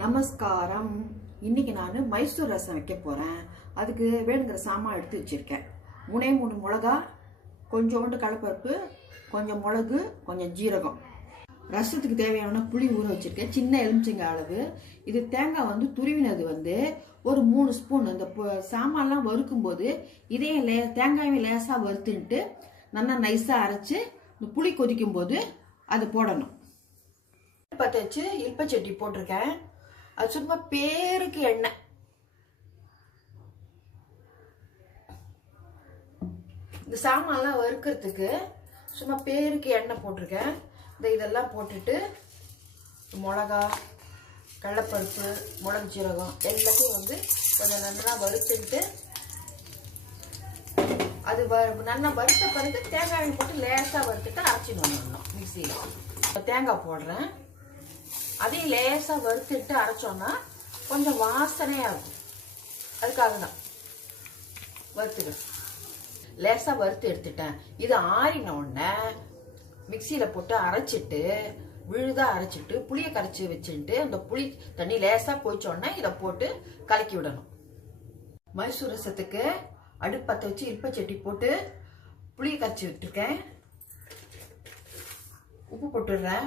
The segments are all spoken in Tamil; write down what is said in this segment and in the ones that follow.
நமஸ்காரம். இன்னைக்கு நான் மைசூர் ரசம் வைக்க போறேன். அதுக்கு வேணுங்கிற சாமான் எடுத்து வச்சிருக்கேன். 3 மிளகா, கொஞ்சோண்டு கடலைப்பருப்பு, கொஞ்சம் மிளகு, கொஞ்சம் ஜீரகம். ரசத்துக்கு தேவையான புளி ஊற வச்சிருக்கேன், சின்ன எலுமிச்சங்காய் அளவு. இது தேங்காய் வந்து துருவினது வந்து ஒரு 3 ஸ்பூன். இந்த சாமான்லாம் வறுக்கும் போது இதையும் தேங்காயும் லேசாக வறுத்துன்ட்டு நல்லா நைஸாக அரைச்சி இந்த புளி கொதிக்கும் போது அது போடணும். பற்ற வச்சு இல்பச்சட்டி போட்டிருக்கேன். அது சும்மா பேருக்கு எண்ணெய். இந்த சாமான்லாம் வறுக்கிறதுக்கு சும்மா பேருக்கு எண்ணெய் போட்டிருக்கேன். இதெல்லாம் போட்டுட்டு மிளகா, கடலைப்பருப்பு, மிளகு, ஜீரகம் எல்லாத்தையும் வந்து கொஞ்சம் நல்லா வறுத்துட்டு அது நல்லா வறுத்த பிறகு தேங்காய் போட்டு லேசாக வறுத்துட்டு அரைச்சிட்டு வந்துடணும் மிக்சியில். தேங்காய் போடுறேன், அதையும் லேசாக வறுத்துட்டு அரைச்சோன்னா கொஞ்சம் வாசனையாக இருக்கும். அதுக்காக தான் வறுத்துக்கிறேன். லேசாக வறுத்து எடுத்துட்டேன். இது ஆறின உடனே மிக்சியில் போட்டு அரைச்சிட்டு விழுதாக அரைச்சிட்டு புளியை கரைச்சி வச்சுட்டு அந்த புளி தண்ணி லேசாக கொதிச்சோடனே இதை போட்டு கலக்கி விடணும். மைசூர் ரசத்துக்கு அடுப்பு பற்ற வச்சு இல்பச்சட்டி போட்டு புளியை கரைச்சி விட்டுருக்கேன். உப்பு போட்டுடுறேன்,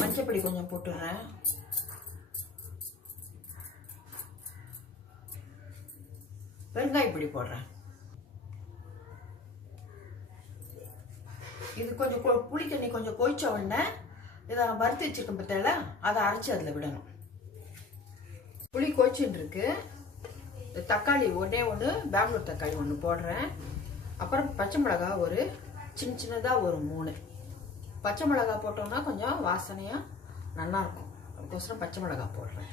மஞ்சப்பொடி கொஞ்சம் போட்டுடுறேன், வெங்காயப்பொடி போடுறேன். இது கொஞ்சம் புளி தண்ணி கொஞ்சம் கொதிச்ச உடனே இதை வறுத்து வச்சிருக்கேன் பத்தால அதை அரைச்சி அதில் விடணும். புளி கொதிச்சுட்டு இருக்கு. தக்காளி ஒன்று பெங்களூர் தக்காளி ஒன்று போடுறேன். அப்புறம் பச்சை மிளகா ஒரு சின்னதாக ஒரு 3 பச்சை மிளகா போட்டோம்னா கொஞ்சம் வாசனையாக நல்லாயிருக்கும். அதுக்கோசரம் பச்சை மிளகா போடுறேன்.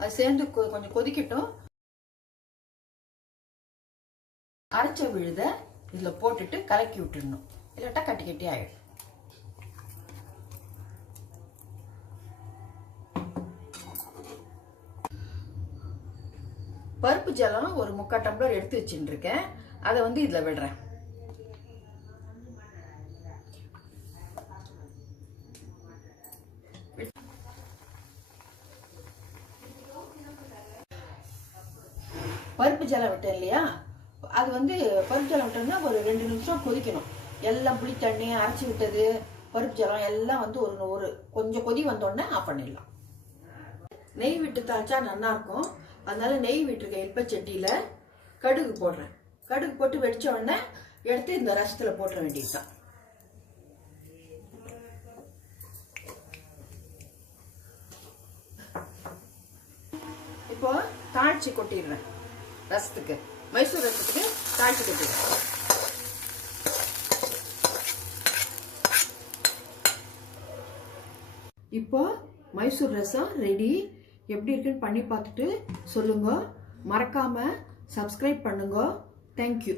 அது சேர்ந்து கொஞ்சம் கொதிக்கட்டும். அரைச்ச விழுத இதில் போட்டுட்டு கலக்கி விட்டுடணும், இல்லாட்டா கட்டி கட்டி ஆகிடும். பருப்பு ஜலம் ஒரு 3/4 டம்ளர் எடுத்து வச்சுட்டு இருக்கேன். அதை வந்து இதில் விடுறேன். பருப்பு ஜலம் விட்டேன் இல்லையா, அது வந்து பருப்பு ஜலம் விட்டோம்னா ஒரு 2 நிமிஷம் கொதிக்கணும். எல்லாம் புளி தண்ணி அரைச்சி விட்டது பருப்பு ஜலம் எல்லாம் வந்து ஒரு கொஞ்சம் கொதி வந்தோடனே ஆஃப் பண்ணிடலாம். நெய் விட்டு தாளிச்சா நல்லா இருக்கும். அதனால நெய் விட்டுருக்கேன். இல்பச்சட்டியில் கடுகு போடுறேன். கடுகு போட்டு வெடிச்ச உடனே எடுத்து இந்த ரசத்தில் போட்டுற வேண்டியதுதான். இப்போ தாளிச்சு கொட்டிடுறேன். ரசத்துக்கு, மைசூர் ரசத்துக்கு தாளிச்சு கொட்டிடுறேன். இப்போ மைசூர் ரசம் ரெடி. எப்படி இருக்குன்னு பண்ணி பார்த்துட்டு சொல்லுங்க. மறக்காம சப்ஸ்கிரைப் பண்ணுங்க. தேங்க்யூ.